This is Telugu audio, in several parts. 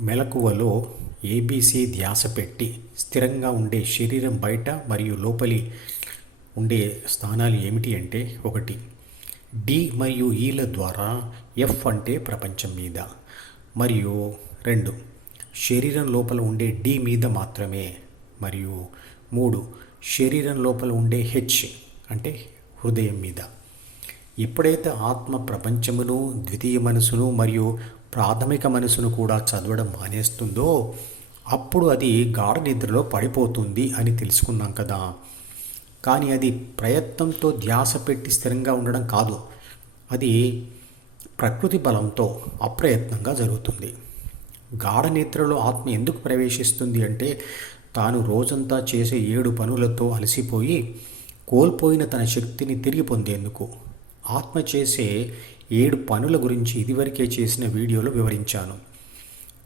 మెలకువలో ఏబీసీ ధ్యాస పెట్టి స్థిరంగా ఉండే శరీరం బయట మరియు లోపలి ఉండే స్థానాలు ఏమిటి అంటే ఒకటి. డి మరియు e ఈల ద్వారా ఎఫ్ అంటే ప్రపంచం మీద. మరియు రెండు శరీరం లోపల ఉండే డి మీద మాత్రమే. మరియు మూడు శరీరం లోపల ఉండే హెచ్ అంటే హృదయం మీద. ఎప్పుడైతే ఆత్మ ప్రపంచమును ద్వితీయ మనసును మరియు ప్రాథమిక మనసును కూడా చదవడం మానేస్తుందో అప్పుడు అది గాఢ నిద్రలో పడిపోతుంది అని తెలుసుకున్నాం కదా. కానీ అది ప్రయత్నంతో ధ్యాస పెట్టి స్థిరంగా ఉండడం కాదు. అది ప్రకృతి బలంతో అప్రయత్నంగా జరుగుతుంది. గాఢ నిద్రలో ఆత్మ ఎందుకు ప్రవేశిస్తుంది అంటే తాను రోజంతా చేసే ఏడు పనులతో అలసిపోయి కోల్పోయిన తన శక్తిని తిరిగి పొందేందుకు. ఆత్మ చేసే ఏడు పనుల గురించి ఇదివరకే చేసిన వీడియోలో వివరించాను.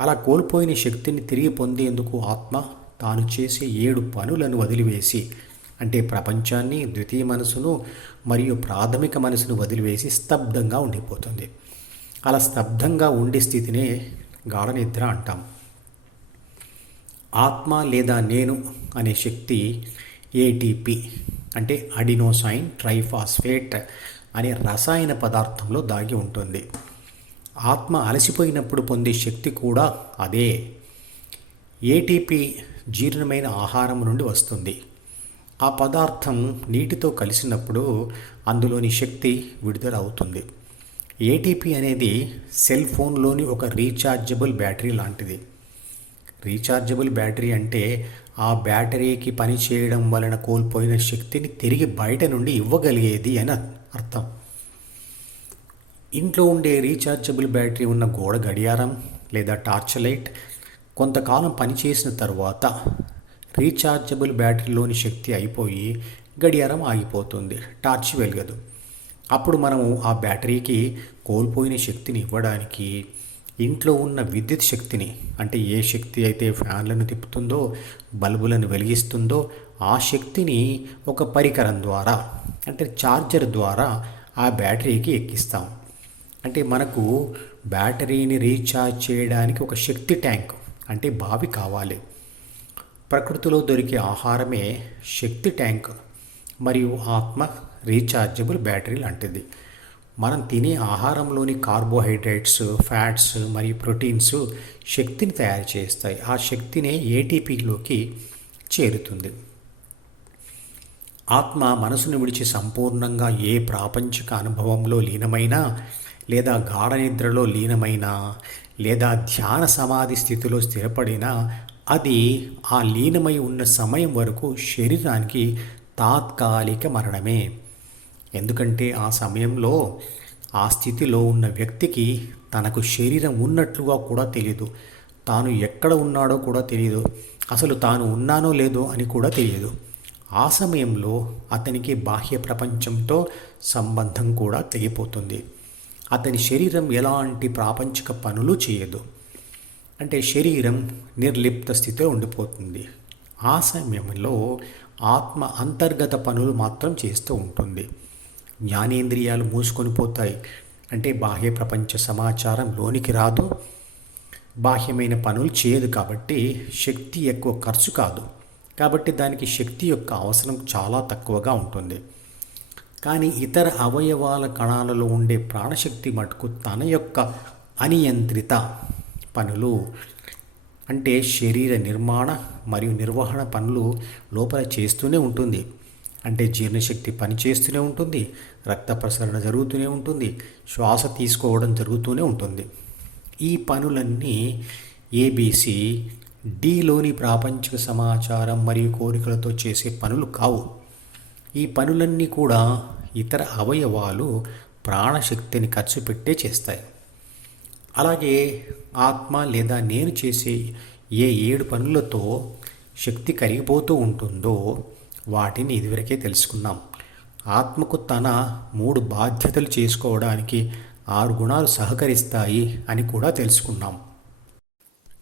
అలా కోల్పోయిన శక్తిని తిరిగి పొందేందుకు ఆత్మ తాను చేసే ఏడు పనులను వదిలివేసి అంటే ప్రపంచాన్ని ద్వితీయ మనసును మరియు ప్రాథమిక మనసును వదిలివేసి స్తబ్దంగా ఉండిపోతుంది. అలా స్తబ్దంగా ఉండే స్థితినే గాఢ నిద్ర అంటాం. ఆత్మ లేదా నేను అనే శక్తి ఏటీపీ అంటే అడినోసైన్ ట్రైఫాస్ఫేట్ అనే రసాయన పదార్థంలో దాగి ఉంటుంది. ఆత్మ అలసిపోయినప్పుడు పొందే శక్తి కూడా అదే. ఏటీపీ జీర్ణమైన ఆహారం నుండి వస్తుంది. ఆ పదార్థం నీటితో కలిసినప్పుడు అందులోని శక్తి విడుదల అవుతుంది ఏటీపీ అనేది సెల్ ఫోన్లోని ఒక రీఛార్జబుల్ బ్యాటరీ లాంటిది. రీఛార్జబుల్ బ్యాటరీ అంటే ఆ బ్యాటరీకి పనిచేయడం వలన కోల్పోయిన శక్తిని తిరిగి బయట నుండి ఇవ్వగలిగేది అని చేస్తాం. ఇంట్లో ఉండే రీఛార్జబుల్ బ్యాటరీ ఉన్న గోడ గడియారం లేదా టార్చ్ లైట్ కొంతకాలం పనిచేసిన తర్వాత రీఛార్జబుల్ బ్యాటరీలోని శక్తి అయిపోయి గడియారం ఆగిపోతుంది టార్చ్ వెలగదు. అప్పుడు మనము ఆ బ్యాటరీకి కోల్పోయిన శక్తిని ఇవ్వడానికి ఇంట్లో ఉన్న విద్యుత్ శక్తిని అంటే ఏ శక్తి అయితే ఫ్యాన్లను తిప్పుతుందో బల్బులను వెలిగిస్తుందో ఆ శక్తిని ఒక పరికరం ద్వారా అంటే ఛార్జర్ ద్వారా ఆ బ్యాటరీకి ఎక్కిస్తాం. అంటే మనకు బ్యాటరీని రీఛార్జ్ చేయడానికి ఒక శక్తి ట్యాంక్ అంటే బావి కావాలి. ప్రకృతిలో దొరికే ఆహారమే శక్తి ట్యాంక్ మరియు ఆత్మ రీఛార్జబుల్ బ్యాటరీ లాంటిది. మనం తినే ఆహారంలోని కార్బోహైడ్రేట్స్ ఫ్యాట్స్ మరియు ప్రోటీన్స్ శక్తిని తయారు చేస్తాయి. ఆ శక్తినే ఏటీపీలోకి చేరుతుంది. ఆత్మ మనసును విడిచి సంపూర్ణంగా ఏ ప్రాపంచిక అనుభవంలో లీనమైనా లేదా గాఢ నిద్రలో లీనమైనా లేదా ధ్యాన సమాధి స్థితిలో స్థిరపడినా అది ఆ లీనమై ఉన్న సమయం వరకు శరీరానికి తాత్కాలిక మరణమే. ఎందుకంటే ఆ సమయంలో ఆ స్థితిలో ఉన్న వ్యక్తికి తనకు శరీరం ఉన్నట్లుగా కూడా తెలియదు తాను ఎక్కడ ఉన్నాడో కూడా తెలియదు అసలు తాను ఉన్నానో లేదో అని కూడా తెలియదు. ఆ సమయంలో అతనికి బాహ్య ప్రపంచంతో సంబంధం కూడా తెగిపోతుంది. అతని శరీరం ఎలాంటి ప్రాపంచిక పనులు చేయదు. అంటే శరీరం నిర్లిప్త స్థితిలో ఉండిపోతుంది. ఆ సమయంలో ఆత్మ అంతర్గత పనులు మాత్రం చేస్తూ ఉంటుంది. జ్ఞానేంద్రియాలు మూసుకొని పోతాయి. అంటే బాహ్య ప్రపంచ సమాచారం లోనికి రాదు. బాహ్యమైన పనులు చేయదు కాబట్టి శక్తి ఎక్కువ ఖర్చు కాదు. కాబట్టి దానికి శక్తి యొక్క అవసరం చాలా తక్కువగా ఉంటుంది. కానీ ఇతర అవయవాల కణాలలో ఉండే ప్రాణశక్తి మటుకు తన యొక్క అనియంత్రిత పనులు అంటే శరీర నిర్మాణ మరియు నిర్వహణ పనులు లోపల చేస్తూనే ఉంటుంది. అంటే జీర్ణశక్తి పనిచేస్తూనే ఉంటుంది రక్త ప్రసరణ జరుగుతూనే ఉంటుంది శ్వాస తీసుకోవడం జరుగుతూనే ఉంటుంది. ఈ పనులన్నీ ఏబీసీ డీలోని ప్రాపంచిక సమాచారం మరియు కోరికలతో చేసే పనులు కావు. ఈ పనులన్నీ కూడా ఇతర అవయవాలు ప్రాణశక్తిని ఖర్చు పెట్టే చేస్తాయి. అలాగే ఆత్మ లేదా నేను చేసే ఏ ఏడు పనులతో శక్తి కరిగిపోతూ ఉంటుందో వాటిని ఇదివరకే తెలుసుకున్నాం. ఆత్మకు తన మూడు బాధ్యతలు చేసుకోవడానికి ఆరు గుణాలు సహకరిస్తాయి అని కూడా తెలుసుకున్నాం.